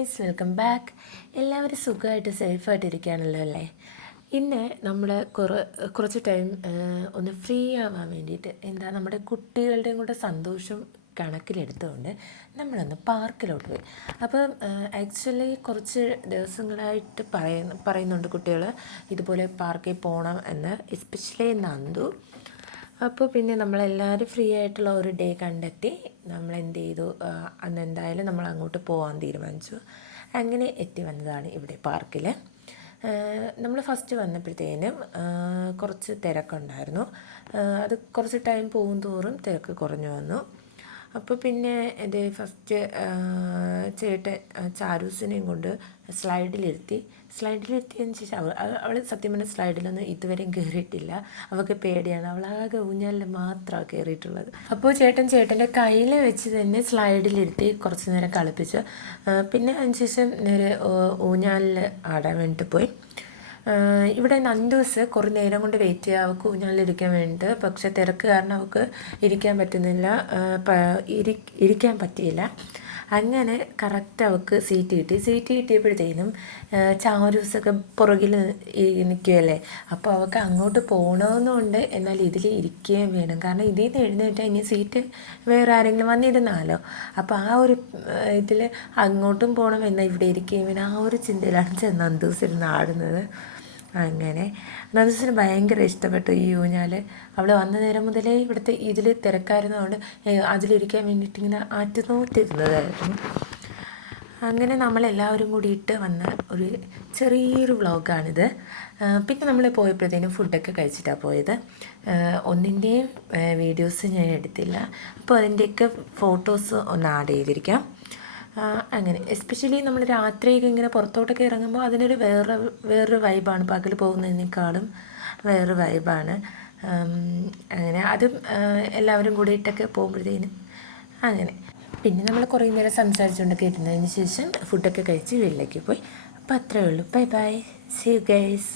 Guys, welcome back. എല്ലാവരും സുഖമായിട്ട് സേഫായിട്ട് ഇരിക്കുകയാണല്ലോ അല്ലേ? ഇന്ന് നമ്മൾ കുറച്ച് ടൈം ഒന്ന് ഫ്രീ ആവാൻ വേണ്ടിയിട്ട് നമ്മുടെ കുട്ടികളുടെയും കൂടെ സന്തോഷം കണക്കിലെടുത്തുകൊണ്ട് നമ്മളൊന്ന് പാർക്കിലോട്ട് പോയി. അപ്പം ആക്ച്വലി കുറച്ച് ദിവസങ്ങളായിട്ട് പറയുന്നുണ്ട് കുട്ടികൾ ഇതുപോലെ പാർക്കിൽ പോകണം എന്ന്, എസ്പെഷ്യലി നന്ദു. അപ്പോൾ പിന്നെ നമ്മളെല്ലാവരും ഫ്രീ ആയിട്ടുള്ള ഒരു ഡേ കണ്ടെത്തി നമ്മൾ എന്ത് ചെയ്തു, അന്ന് എന്തായാലും നമ്മൾ അങ്ങോട്ട് പോകാൻ തീരുമാനിച്ചു. അങ്ങനെ എത്തി വന്നതാണ് ഇവിടെ പാർക്കിൽ. നമ്മൾ ഫസ്റ്റ് വന്നപ്പോഴത്തേനും കുറച്ച് തിരക്കുണ്ടായിരുന്നു. അത് കുറച്ച് ടൈം പോകും തോറും തിരക്ക് കുറഞ്ഞു വന്നു. അപ്പോൾ പിന്നെ ഇത് ഫസ്റ്റ് ചേട്ടൻ ചാരൂസിനെയും കൊണ്ട് സ്ലൈഡിലെത്തിയതിന് ശേഷം അവൾ സത്യം പറഞ്ഞാൽ സ്ലൈഡിലൊന്നും ഇതുവരെയും കയറിയിട്ടില്ല. അവൾക്ക് പേടിയാണ്. അവളാകെ ഊഞ്ഞാലിൽ മാത്രമാണ് കയറിയിട്ടുള്ളത്. അപ്പോൾ ചേട്ടൻ്റെ കയ്യിൽ വെച്ച് തന്നെ സ്ലൈഡിലിരുത്തി കുറച്ച് നേരം കളിപ്പിച്ചു. പിന്നെ അതിന് ശേഷം നേരെ ഊഞ്ഞാലിൽ ആടാൻ വേണ്ടിയിട്ട് പോയി. ഇവിടെ നന്ദൂസ് കുറേ നേരം കൊണ്ട് വെയിറ്റ് ചെയ്യുക അവൾക്ക് ഊഞ്ഞാലിലിരിക്കാൻ വേണ്ടിയിട്ട്. പക്ഷേ തിരക്ക് കാരണം അവൾക്ക് ഇരിക്കാൻ പറ്റിയില്ല. അങ്ങനെ കറക്റ്റ് അവൾക്ക് സീറ്റ് കിട്ടിയപ്പോഴത്തേനും ചാരൂസൊക്കെ പുറകിൽ നിൽക്കുകയല്ലേ. അപ്പോൾ അവൾക്ക് അങ്ങോട്ട് പോകണമെന്നുണ്ട്, എന്നാൽ ഇതിൽ ഇരിക്കുകയും വേണം. കാരണം ഇതിൽ നിന്ന് എഴുന്നേറ്റാൽ ഇനി സീറ്റ് വേറെ ആരെങ്കിലും വന്നിരുന്നാലോ. അപ്പോൾ ആ ഒരു ഇതിൽ അങ്ങോട്ടും പോകണം എന്നാൽ ഇവിടെ ഇരിക്കുകയും വേണം. ആ ഒരു ചിന്തയിലാണ് നന്ദൂസിരുന്ന് ആടുന്നത്. അങ്ങനെ നന്ദൂസിന് ഭയങ്കര ഇഷ്ടപ്പെട്ടു ഈ ഊഞ്ഞാൽ. അവൾ വന്ന നേരം മുതലേ ഇവിടുത്തെ ഇതിൽ തിരക്കായിരുന്നതുകൊണ്ട് അതിലിരിക്കാൻ വേണ്ടിയിട്ട് ഇങ്ങനെ ആറ്റുനോട്ടിരുന്നതായിരുന്നു. അങ്ങനെ നമ്മളെല്ലാവരും കൂടിയിട്ട് വന്ന ഒരു ചെറിയൊരു വ്ളോഗാണിത്. പിന്നെ നമ്മൾ പോയപ്പോഴത്തേനും ഫുഡൊക്കെ കഴിച്ചിട്ടാണ് പോയത്. ഒന്നിൻ്റെയും വീഡിയോസ് ഞാൻ എടുത്തില്ല. അപ്പോൾ അതിൻ്റെയൊക്കെ ഫോട്ടോസ് ഒന്ന് ആഡ് ചെയ്തിരിക്കാം. അങ്ങനെ എസ്പെഷ്യലി നമ്മൾ രാത്രിയൊക്കെ ഇങ്ങനെ പുറത്തോട്ടൊക്കെ ഇറങ്ങുമ്പോൾ അതിനൊരു വേറൊരു വൈബാണ്. പകൽ പോകുന്നതിനേക്കാളും വേറൊരു വൈബാണ്. അങ്ങനെ അതും എല്ലാവരും കൂടിയിട്ടൊക്കെ പോകുമ്പോഴത്തേനും അങ്ങനെ. പിന്നെ നമ്മൾ കുറേ നേരം സംസാരിച്ചുകൊണ്ടൊക്കെ ഇരുന്നതിന് ശേഷം ഫുഡൊക്കെ കഴിച്ച് വീട്ടിലേക്ക് പോയി. അപ്പോൾ അത്രയേ ഉള്ളൂ. Bye bye, see you guys.